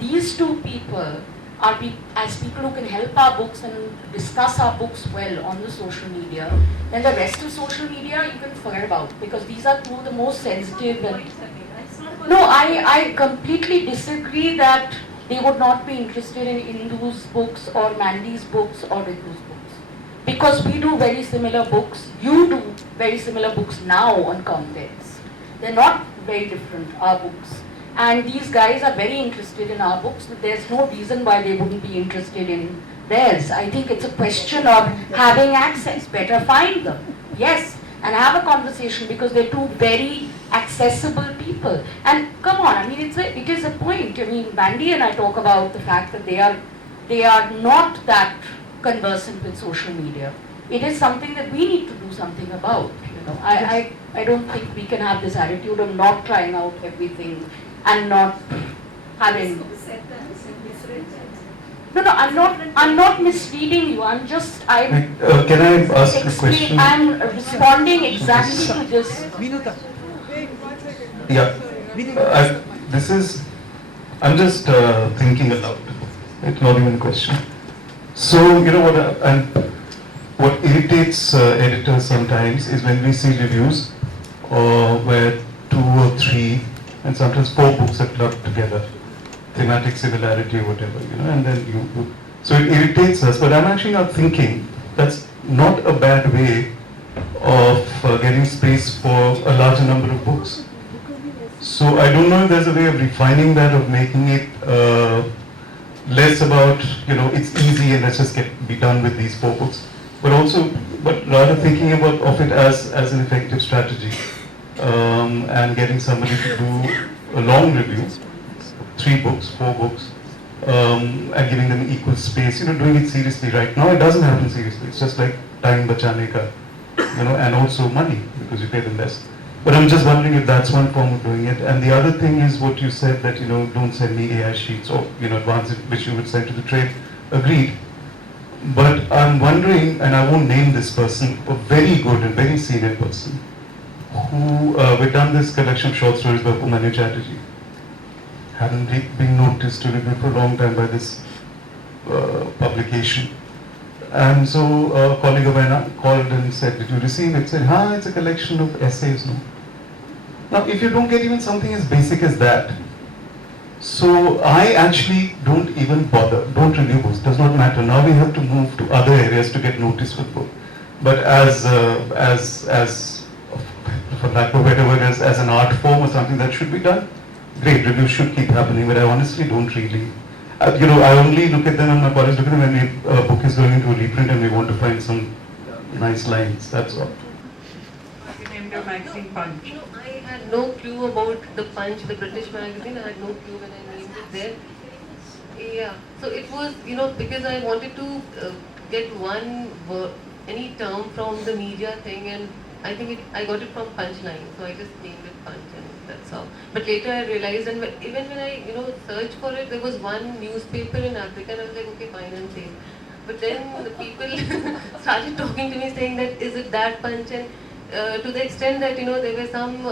these two people as people who can help our books and discuss our books well on the social media, then the rest of social media you can forget about, because these are two of the most sensitive. No, I completely disagree that they would not be interested in Indu's books or Mandy's books or Ritu's books. Because we do very similar books, you do very similar books now on contents. They're not very different, our books. And these guys are very interested in our books. There's no reason why they wouldn't be interested in theirs. I think it's a question of having access. Better find them, yes, and have a conversation, because they're two very accessible people. people. And come on, I mean, it is a point. I mean, Bandy and I talk about the fact that they are not that conversant with social media. It is something that we need to do something about. You know, I don't think we can have this attitude of not trying out everything and not having. No, I'm not misleading you. Can I ask a question? I'm responding exactly to this. Yeah. I'm just thinking aloud. It's not even a question. So, you know what irritates editors sometimes is when we see reviews where 2 or 3 and sometimes 4 books are clubbed together. Thematic similarity or whatever, you know, and then so it irritates us, but I'm actually not thinking that's not a bad way of getting space for a larger number of books. So I don't know if there's a way of refining that, of making it less about, you know, it's easy and let's just be done with these 4 books, but rather thinking of it as an effective strategy, and getting somebody to do a long review, 3 books, 4 books, and giving them equal space, you know, doing it seriously. Right now it doesn't happen seriously, it's just like time bachane ka, you know, and also money, because you pay them less. But I'm just wondering if that's one form of doing it. And the other thing is what you said, that, you know, don't send me AI sheets or, you know, advance it, which you would send to the trade. Agreed. But I'm wondering, and I won't name this person, a very good and very senior person, who, we've done this collection of short stories by Umanu Chatterjee. Hadn't been noticed to review for a long time by this publication. And so a colleague of mine called and said, did you receive it? Said, it's a collection of essays, no? Now, if you don't get even something as basic as that, so I actually don't even bother, don't review books, does not matter. Now we have to move to other areas to get noticed with book. But as for lack of a better word, as an art form or something that should be done, great, reviews should keep happening, but I honestly don't really. You know, I only look at them, and my colleagues look at them when a book is going into a reprint and we want to find some nice lines, that's all. You named your magazine Punch. No, I had no clue about the Punch, the British magazine. I had no clue when I named it there. Yeah, so it was, you know, because I wanted to get any term from the media thing, and I think I got it from Punchline, so I just named it Punch, and that's all. But later I realized, and even when I, you know, searched for it, there was one newspaper in Africa, and I was like, okay, fine, I'm safe. But then the people started talking to me, saying that, is it that Punch? And to the extent that, you know, there were some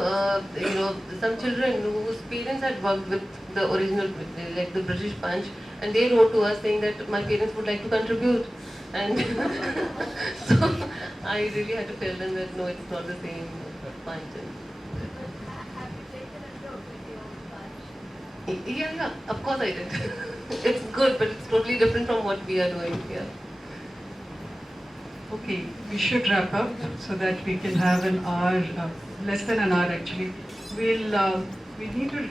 children whose parents had worked with the original, like the British Punch, and they wrote to us saying that my parents would like to contribute. And so I really had to tell them that no, it's not the same Punch. Yeah, of course I did. It's good, but it's totally different from what we are doing here. Okay, we should wrap up so that we can have an hour, less than an hour actually. We need to,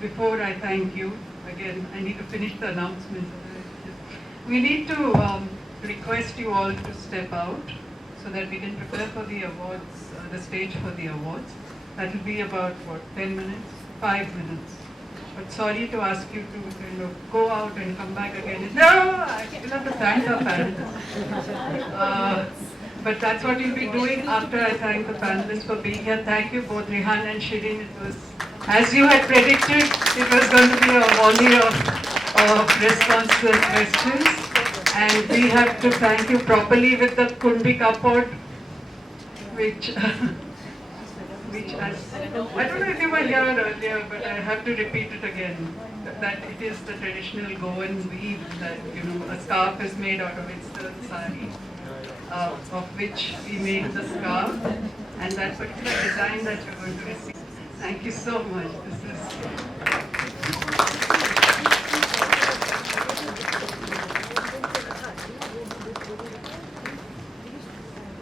before I thank you, again, I need to finish the announcement. We need to request you all to step out so that we can prepare for the awards, the stage for the awards. That will be about, 10 minutes? 5 minutes. But sorry to ask you to kind of go out and come back again. No, I still have to thank the panelists. But that's what you'll be doing after I thank the panelists for being here. Thank you both, Rihan and Shireen. It was, as you had predicted, it was going to be a volley of responses to questions. And we have to thank you properly with the Kundi Kapod, which I don't know if you were here earlier, but I have to repeat it again, that it is the traditional Goan weave that, you know, a scarf is made out of. It's the sari, of which we made the scarf, and that particular design that you're going to receive. Thank you so much. This is